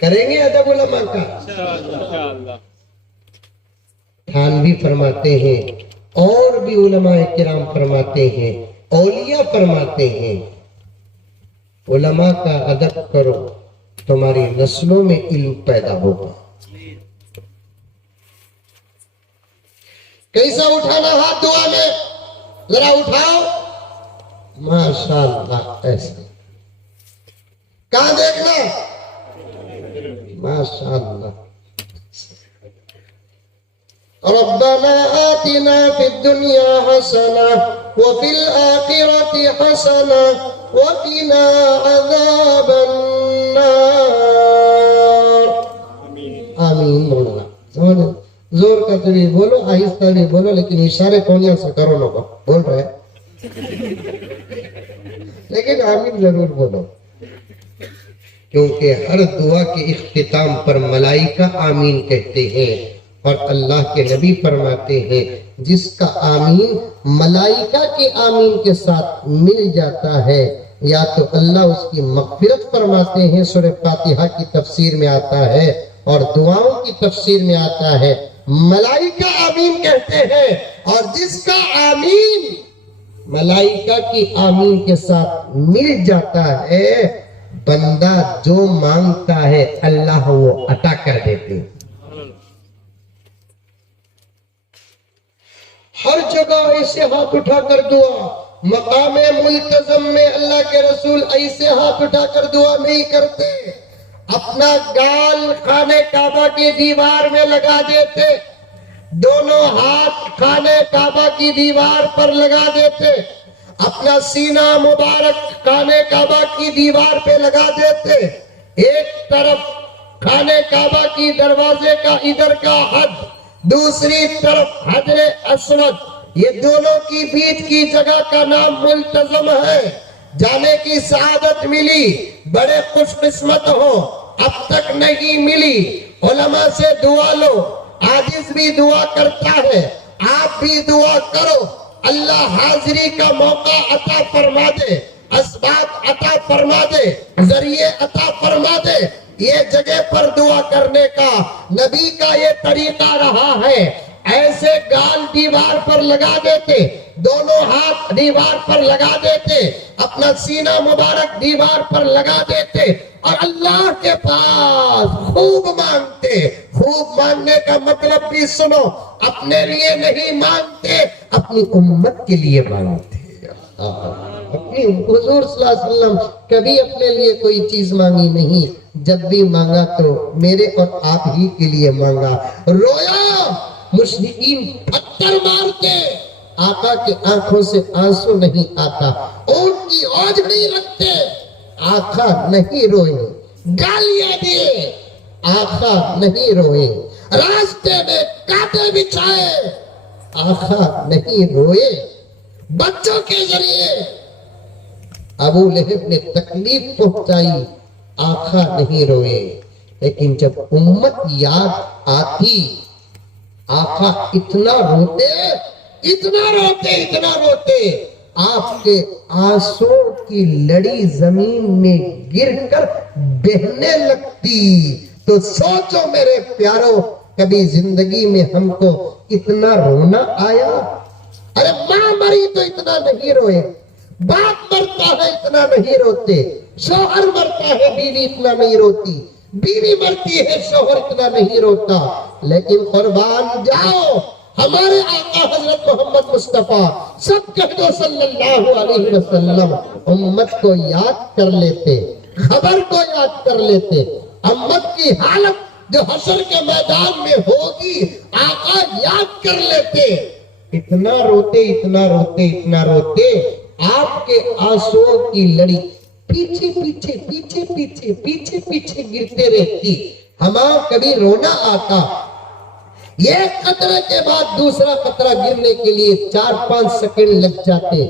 کریں گے ادب علماء کا۔ تھانوی فرماتے ہیں اور بھی علماء کرام فرماتے ہیں، اولیاء فرماتے ہیں علماء کا ادب کرو تمہاری نسلوں میں علم پیدا ہوگا۔ کیسا اٹھانا ہاتھ دعا میں، ذرا اٹھاؤ، ماشاءاللہ ایسے کہاں دیکھنا، ماشاءاللہ۔ ربنا آتنا فی الدنیا حسنہ وفی الآخرة حسنہ وقنا عذاب النار۔ آمین مولانا، سمجھے؟ زور کا تو نہیں بولو، آہستہ نہیں بولو، لیکن اشارے کونیاں سے کرو، لوگوں بول رہے لیکن آمین ضرور بولو، کیونکہ ہر دعا کے اختتام پر ملائکہ آمین کہتے ہیں، اور اللہ کے نبی فرماتے ہیں جس کا آمین ملائکہ کے آمین کے ساتھ مل جاتا ہے یا تو اللہ اس کی مغفرت فرماتے ہیں، سورہ فاتحہ کی تفسیر میں آتا ہے اور دعاؤں کی تفسیر میں آتا ہے، ملائکہ آمین کہتے ہیں، اور جس کا آمین ملائکہ کی آمین کے ساتھ مل جاتا ہے، بندہ جو مانگتا ہے اللہ وہ عطا کر دیتے ہیں۔ ہر جگہ ایسے ہاتھ اٹھا کر دعا، مقام ملتزم میں اللہ کے رسول ایسے ہاتھ اٹھا کر دعا نہیں کرتے، اپنا گال خانہ کعبہ کی دیوار میں لگا دیتے، دونوں ہاتھ خانہ کعبہ کی دیوار پر لگا دیتے، اپنا سینہ مبارک خانہ کعبہ کی دیوار پہ لگا دیتے، ایک طرف خانہ کعبہ کی دروازے کا ادھر کا حد، دوسری طرف حجر اسود، یہ دونوں کی بیچ کی جگہ کا نام ملتزم ہے۔ جانے کی سعادت ملی، بڑے خوش قسمت ہو، اب تک نہیں ملی، علماء سے دعا لو، عاجز بھی دعا کرتا ہے، آپ بھی دعا کرو، اللہ حاضری کا موقع عطا فرما دے، اسباب عطا فرما دے، ذریعے عطا فرما دے۔ یہ جگہ پر دعا کرنے کا نبی کا یہ طریقہ رہا ہے، ایسے گال دیوار پر لگا دیتے، دونوں ہاتھ دیوار پر لگا دیتے, اپنا سینہ مبارک دیوار پر لگا دیتے اور اللہ کے پاس خوب مانگتے. خوب مانگنے کا مطلب بھی سنو, اپنے لیے نہیں مانگتے, اپنی امت کے لیے مانگتے. اپنی حضور صلی اللہ علیہ وسلم کبھی اپنے لیے کوئی چیز مانگی نہیں, جب بھی مانگا تو میرے اور آپ ہی کے لیے مانگا. رویا, مشرکین پتھر مارتے, آقا کے آنکھوں سے آنسو نہیں آتا, اونٹ کی اوجھڑی رکھتے, آقا نہیں روئے, گالیاں دیے, آقا نہیں روئے, راستے میں کانٹے بچھائے, آقا نہیں روئے, بچوں کے ذریعے ابو لہب نے تکلیف پہنچائی, آقا نہیں روئے. لیکن جب امت یاد آتی, آقا اتنا روتے, اتنا روتے, اتنا روتے, آپ کے آنسو کی لڑی زمین میں گر کر بہنے لگتی. تو سوچو میرے پیارو, کبھی زندگی میں ہم کو اتنا رونا آیا؟ ارے ماں مری تو اتنا نہیں روئے, باپ مرتا ہے اتنا نہیں روتے, شوہر مرتا ہے بیوی اتنا نہیں روتی, بیوی مرتی ہے شوہر اتنا نہیں روتا. لیکن قربان جاؤ, ہمارے آقا حضرت محمد مصطفیٰ سب کہہ دو صلی اللہ علیہ وسلم امت کو یاد کر لیتے, خبر کو یاد کر لیتے, امت کی حالت جو حشر کے میدان میں ہوگی آقا یاد کر لیتے. اتنا روتے, اتنا روتے, اتنا روتے, آپ کے آنسو کی لڑی پیچھے پیچھے پیچھے پیچھے پیچھے پیچھے گرتے رہتی. ہمارا کبھی رونا آتا, ایک قطرے کے بعد دوسرا قطرہ گرنے کے لیے 4-5 سیکنڈ لگ جاتے.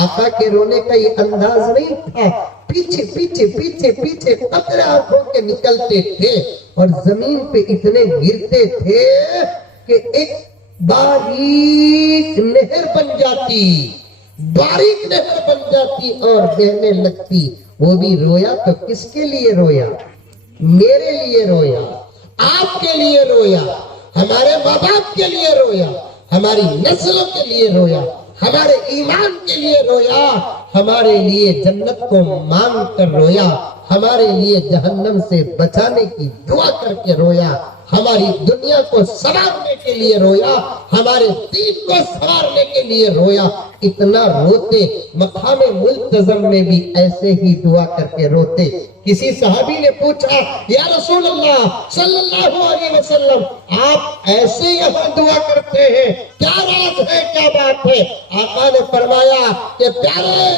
آقا کے رونے کا یہ انداز نہیں تھا, پیچھے پیچھے پیچھے پیچھے قطرے آنکھوں کے نکلتے تھے اور زمین پہ اتنے گرتے تھے کہ ایک باریک نہر بن جاتی, باریک نہر بن جاتی اور بہنے لگتی. وہ بھی رویا تو کس کے لیے رویا؟ میرے لیے رویا, آپ کے لیے رویا, ہمارے ماں باپ کے لیے رویا, ہماری نسلوں کے لیے رویا, ہمارے ایمان کے لیے رویا, ہمارے لیے جنت کو مانگ کر رویا, ہمارے لیے جہنم سے بچانے کی دعا کر کے رویا, ہماری دنیا کو سنوارنے کے لیے رویا, ہمارے دین کو سنوارنے کے لیے رویا. اتنا روتے, مقام ملتزم میں بھی ایسے ہی دعا کر کے روتے. کسی صحابی نے پوچھا, یا رسول اللہ صلی اللہ علیہ وسلم آپ ایسے یہاں دعا کرتے ہیں, کیا راز ہے, کیا بات ہے؟ آقا نے فرمایا کہ پیارے,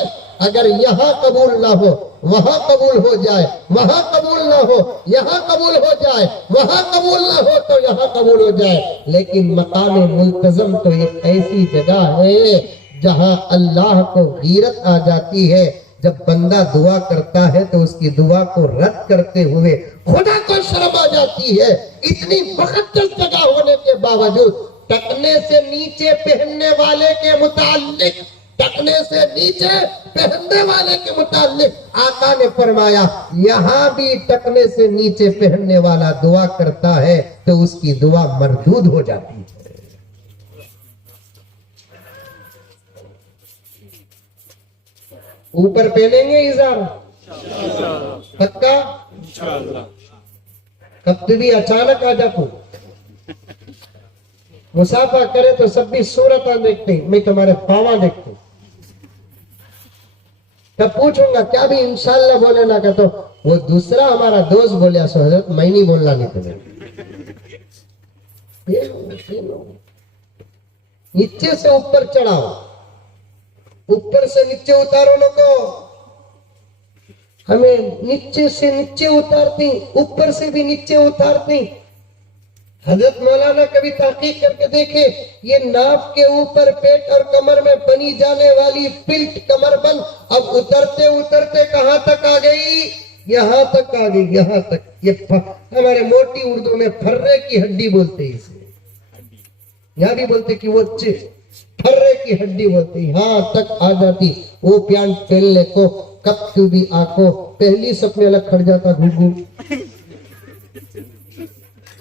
اگر یہاں قبول نہ ہو وہاں قبول ہو جائے, وہاں قبول نہ ہو یہاں قبول ہو جائے, وہاں قبول نہ ہو تو یہاں قبول ہو جائے. لیکن مقام ملتزم تو ایک ایسی جگہ ہے جہاں اللہ کو غیرت آ جاتی ہے. جب بندہ دعا کرتا ہے تو اس کی دعا کو رد کرتے ہوئے خدا کو شرم آ جاتی ہے. اتنی مقدس جگہ ہونے کے باوجود ٹکنے سے نیچے پہننے والے کے متعلق, ٹکنے سے نیچے پہننے والے کے متعلق آقا نے فرمایا, یہاں بھی ٹکنے سے نیچے پہننے والا دعا کرتا ہے تو اس کی دعا مردود ہو جاتی ہے. اوپر پہنیں گے ازار پکا, کب بھی اچانک آ جاتا مسافہ کرے تو سب بھی صورتاں دیکھتے ہیں, میں تمہارے پاواں دیکھتے ہیں. تب پوچھوں گا کیا بھی انشاءاللہ بولے نہ کہتا, وہ دوسرا ہمارا دوست بولیا سو حضرت میں نہیں بولنا نہیں تمہیں. نیچے سے اوپر چڑھاؤ, اوپر سے نیچے اتارو لوگوں. ہمیں نیچے سے نیچے اتارتی, اوپر سے بھی نیچے اتارتی. حضرت مولانا کبھی تحقیق کر کے دیکھے, یہ ناف کے اوپر پیٹ اور کمر میں بنی جانے والی پلٹ کمر بند اب اترتے اترتے کہاں تک آ گئی؟ یہاں تک آ گئی, یہاں تک. یہ ہمارے موٹی اردو میں پھرے کی ہڈی بولتے ہیں اسے, یہاں بھی بولتے کہ وہ پھرے کی ہڈی بولتی, ہاں تک آ جاتی. وہ پیانٹ پہلنے کو کب تو بھی آنکھوں پہلی سپنے الگ کھڑ جاتا گھو.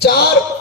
4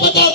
50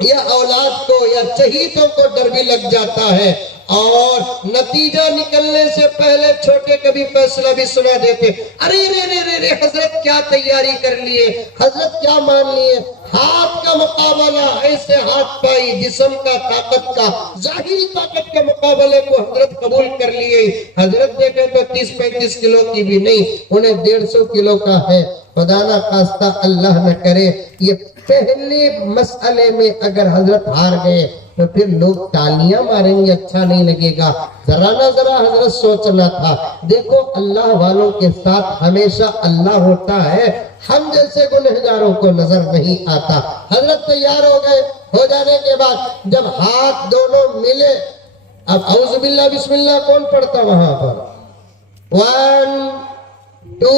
یا اولاد کو یا چہیتوں کو ڈر بھی لگ جاتا ہے، اور نتیجہ نکلنے سے پہلے چھوٹے کبھی فیصلہ بھی سنا دیتے، ارے رے رے رے رے حضرت کیا تیاری کر لیے، حضرت کیا مان لیے، ہاتھ کا مقابلہ، ایسے ہاتھ پائی، جسم کا، طاقت کا، ظاہری طاقت کے مقابلے کو حضرت قبول کر لیے۔ حضرت دیکھیں تو 30-35 کلو کی بھی نہیں، انہیں 150 کلو کا ہے۔ خدا نہ خواستہ اللہ نہ کرے یہ پہلے مسئلے میں اگر حضرت ہار گئے تو پھر لوگ تالیاں ماریں گے، اچھا نہیں لگے گا۔ ذرا نہ ذرا حضرت سوچنا تھا۔ دیکھو اللہ والوں کے ساتھ ہمیشہ اللہ ہوتا ہے، ہم جیسے گنہگاروں کو نظر نہیں آتا۔ حضرت تیار ہو گئے، ہو جانے کے بعد جب ہاتھ دونوں ملے، اب اعوذ باللہ بسم اللہ کون پڑھتا وہاں پر؟ 1 2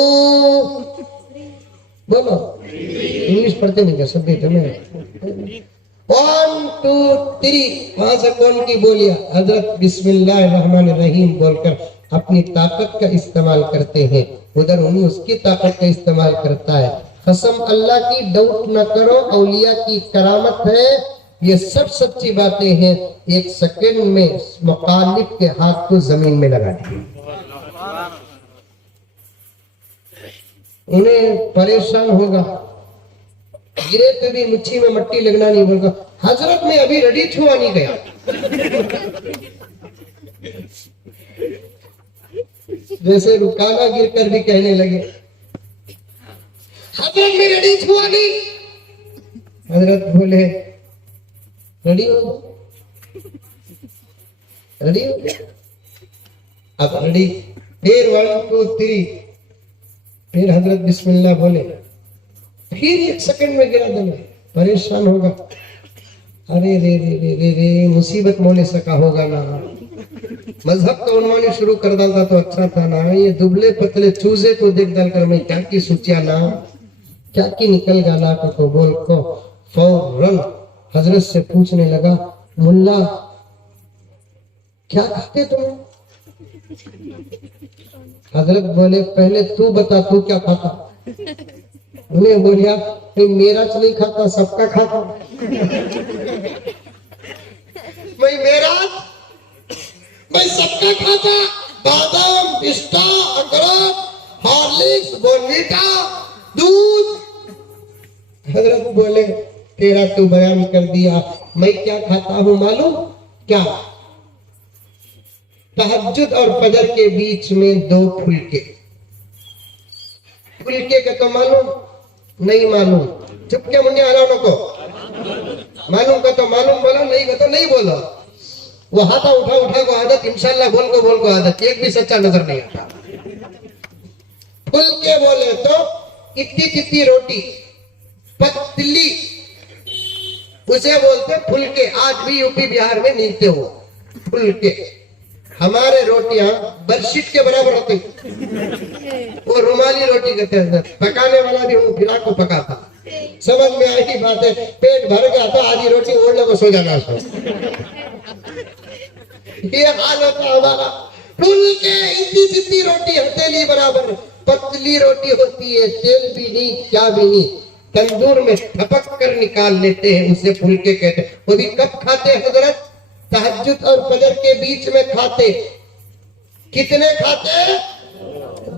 بولو، انگلش پڑھتے نہیں کیا؟ سب بیٹے میں 1 2 3 وہاں سے کون کی بولیا؟ حضرت بسم اللہ الرحمن الرحیم بول کر اپنی طاقت کا استعمال کرتے ہیں، ادھر انہیں اس کی طاقت کا استعمال کرتا ہے۔ قسم اللہ کی، ڈاؤٹ نہ کرو، اولیاء کی کرامت ہے، یہ سب سچی باتیں ہیں۔ 1 سیکنڈ میں مخالف کے ہاتھ کو زمین میں لگا دیا، انہیں پریشان ہوگا، گرے تو بھی مچھی میں مٹی لگنا نہیں بولگا، حضرت میں ابھی رڈی چھوا نہیں گیا، جیسے رکانا گر کر بھی کہنے لگے حضرت میں رڈی چھوا نہیں۔ حضرت بولے ریڈی ہو، ریڈی ہو، اب ریڈی، پھر 1 2 3، پھر حضرت بسم اللہ بولے، پھر 1 سیکنڈ میں گرا دیں، پریشان ہوگا، ارے رے رے رے رے رے مصیبت مولے سکا ہوگا نا، مذہب کا عنوانی شروع کر ڈالتا تو اچھا تھا نا، یہ دبلے پتلے چوزے کو دیکھ ڈال کر میں کیا کی سوچیا نا، کیا کی نکل گالا کو بول کو فوراً حضرت سے پوچھنے لگا، ملا کیا کھاتے تمہیں؟ حضرت بولے پہلے تو بتا تو کیا کھاتا؟ انہیں بولیا میرا نہیں کھاتا، سب کا کھاتا، میں سب کا کھاتا، بادام، پستہ، اخروٹ، ہارلکس، بورنویٹا، دودھ۔ حضرت بولے تیرا تو بیان کر دیا، میں کیا کھاتا ہوں معلوم کیا؟ تہجد اور فجر کے بیچ میں 2 پھلکے، پھلکے کا تو معلوم نہیں معلوم، چپ کے منڈے آلانوں کو معلوم کا تو معلوم بولا، نہیں کا تو نہیں بولا، وہ ہاتھا اٹھا کو عادت، انشاءاللہ بول کو عادت، ایک بھی سچا نظر نہیں آتا۔ پھلکے بولے تو اتنی روٹی پتلی، اسے بولتے پھلکے، آج بھی یو پی بہار میں ملتے ہو پھلکے۔ ہمارے روٹیاں برشیٹ کے برابر ہوتی، وہ رومالی روٹی کہتے ہیں، پکانے والا بھی وہ پھرا کو پکاتا، سمجھ میں آئی بات ہے، پیٹ بھر گیا تو آدھی روٹی اوڑھنے کو سو جانا، یہ حال ہوتا ہمارا۔ پھلکے اتنی روٹی ہتھیلی برابر، پتلی روٹی ہوتی ہے، تیل بھی نہیں کیا بھی نہیں، تندور میں تھپک کر نکال لیتے ہیں، اسے پھلکے کہتے ہیں۔ وہ بھی کب کھاتے حضرت؟ تہجد اور فجر کے بیچ میں کھاتے۔ کتنے کھاتے؟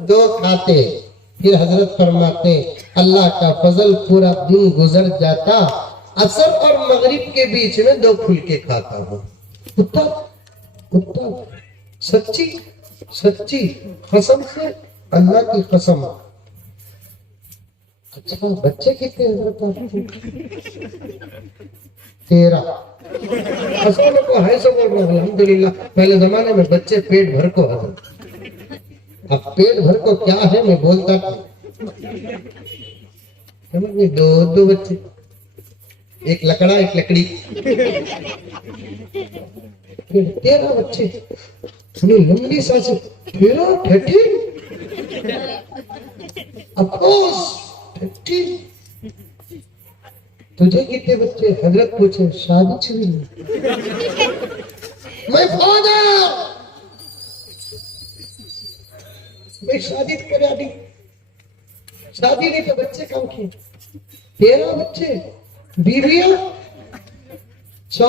2 کھاتے۔ پھر حضرت فرماتے اللہ کا فضل، پورا دن گزر جاتا، عصر اور مغرب کے بیچ میں 2 پھلکے کھاتا ہوں۔ کتا سچی قسم سے، اللہ کی قسم۔ اچھا بچے کتنے حضرت؟ 13۔ اصولوں کو ہے سو بول رہا ہوں الحمدللہ، پہلے زمانے میں بچے پیٹ بھر کو حضرت، اب پیٹ بھر کو کیا ہے میں بولتا تھا، 2 بچے، ایک لکڑا ایک لکڑی، 13 بچے، سنی لمبی سانس، 13 افسوس 13۔ تجھے کتنے بچے؟ حضرت پوچھے شادی چھوئی نہیں، میں فادر، میں شادی کرا دی، شادی نہیں تو بچے کم کیے، 13 بچے، بیویاں 4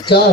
4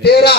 13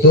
2